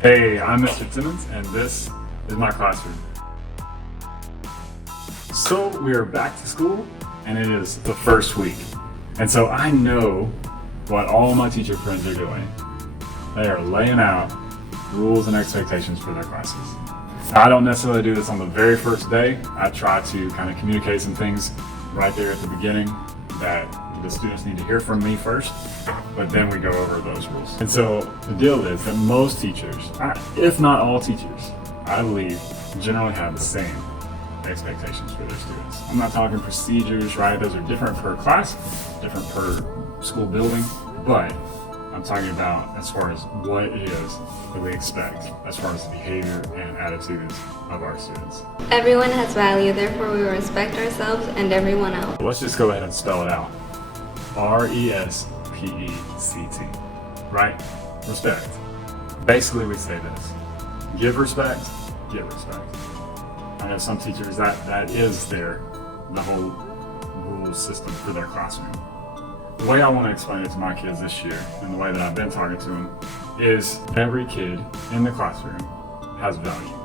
Hey, I'm Mr. Timmons, and this is my classroom. So we are back to school, and it is the first week. And so I know what all my teacher friends are doing. They are laying out rules and expectations for their classes. Now, I don't necessarily do this on the very first day. I try to kind of communicate some things right there at the beginning that the students need to hear from me first, but then we go over those rules. And so the deal is that most teachers, if not all teachers, I believe, generally have the same expectations for their students. I'm not talking procedures, right? Those are different per class, different per school building, but I'm talking about as far as what it is that we expect as far as the behavior and attitudes of our students. Everyone has value, therefore we respect ourselves and everyone else. Let's just go ahead and spell it out. RESPECT, right? Respect. Basically, we say this: give respect, get respect. I know some teachers that is the whole rule system for their classroom. The way I want to explain it to my kids this year, and the way that I've been talking to them, is every kid in the classroom has value.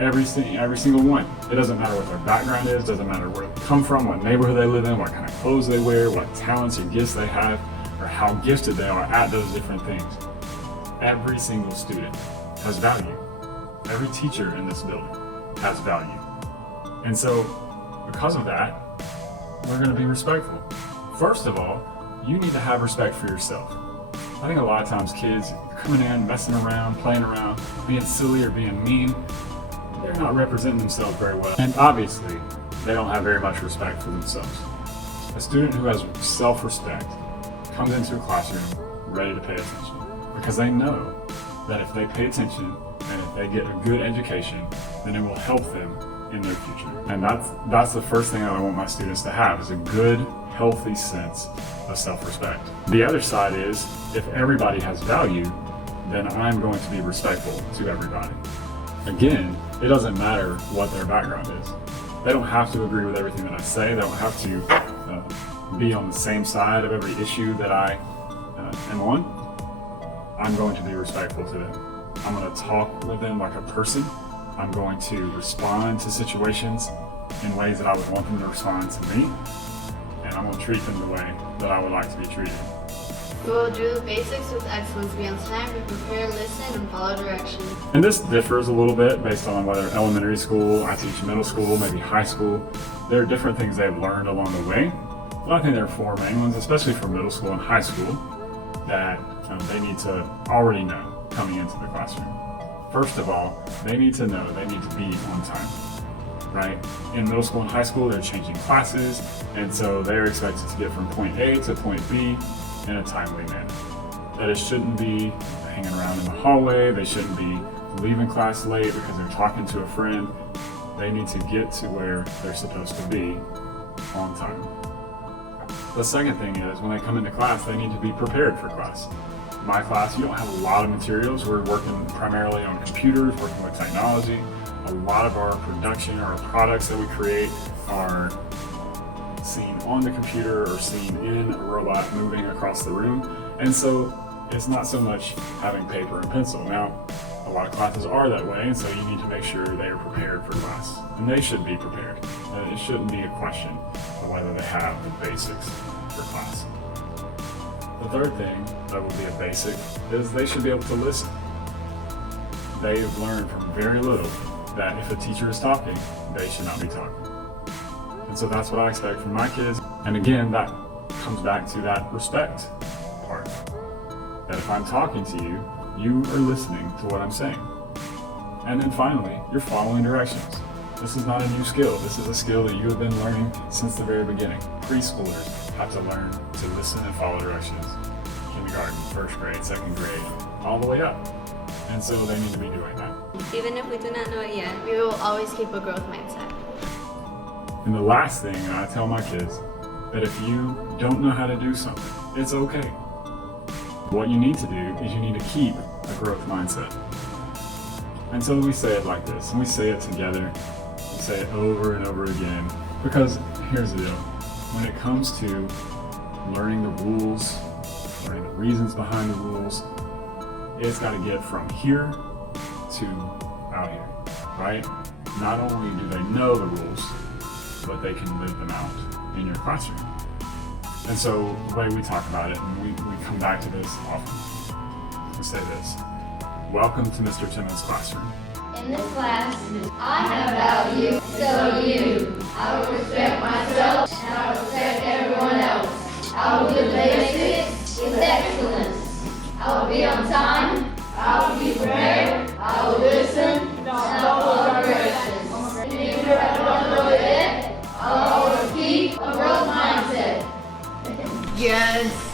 Every single one. It doesn't matter what their background is, doesn't matter where they come from, what neighborhood they live in, what kind of clothes they wear, what talents or gifts they have, or how gifted they are at those different things. Every single student has value. Every teacher in this building has value. And so, because of that, we're going to be respectful. First of all, you need to have respect for yourself. I think a lot of times kids coming in, messing around, playing around, being silly or being mean, they're not representing themselves very well. And obviously, they don't have very much respect for themselves. A student who has self-respect comes into a classroom ready to pay attention, because they know that if they pay attention and if they get a good education, then it will help them in their future. And that's the first thing I want my students to have, is a good, healthy sense of self-respect. The other side is, if everybody has value, then I'm going to be respectful to everybody. Again, it doesn't matter what their background is. They don't have to agree with everything that I say. They don't have to be on the same side of every issue that I am on. I'm going to be respectful to them. I'm going to talk with them like a person. I'm going to respond to situations in ways that I would want them to respond to me. And I'm going to treat them the way that I would like to be treated. We will do the basics with excellence, be on time to prepare, listen, and follow directions. And this differs a little bit based on whether elementary school, I teach middle school, maybe high school. There are different things they've learned along the way. But I think there are four main ones, especially for middle school and high school, that they need to already know coming into the classroom. First of all, they need to know they need to be on time, right? In middle school and high school, they're changing classes, and so they're expected to get from point A to point B in a timely manner. That it shouldn't be hanging around in the hallway, they shouldn't be leaving class late because they're talking to a friend. They need to get to where they're supposed to be on time. The second thing is, when they come into class, they need to be prepared for class. My class, you don't have a lot of materials. We're working primarily on computers, working with technology. A lot of our production or our products that we create are seen on the computer or seen in a robot moving across the room. And so it's not so much having paper and pencil. Now, a lot of classes are that way, and so you need to make sure they are prepared for class. And they should be prepared. It shouldn't be a question of whether they have the basics for class. The third thing that would be a basic is they should be able to listen. They've learned from very little that if a teacher is talking, they should not be talking. And so that's what I expect from my kids. And again, that comes back to that respect part. That if I'm talking to you, you are listening to what I'm saying. And then finally, you're following directions. This is not a new skill. This is a skill that you have been learning since the very beginning. Preschoolers have to learn to listen and follow directions. Kindergarten, first grade, second grade, all the way up. And so they need to be doing that. Even if we do not know it yet. We will always keep a growth mindset. And the last thing I tell my kids, that if you don't know how to do something, it's okay. What you need to do is you need to keep a growth mindset. And so we say it like this, and we say it together. We say it over and over again, because here's the deal. When it comes to learning the rules, learning the reasons behind the rules, It's got to get from here to out here, right? Not only do they know the rules, but they can live them out in your classroom. And so the way we talk about it, and we come back to this often, we say this: welcome to Mr. Timmons' classroom. In this class, I have value, so do you. I will respect myself, and I will respect everyone else. I will do basics with excellence. I will be on time. I will be prepared. I will listen, and I will follow directions. If I don't know it yet, I'll always keep a growth mindset. Yes.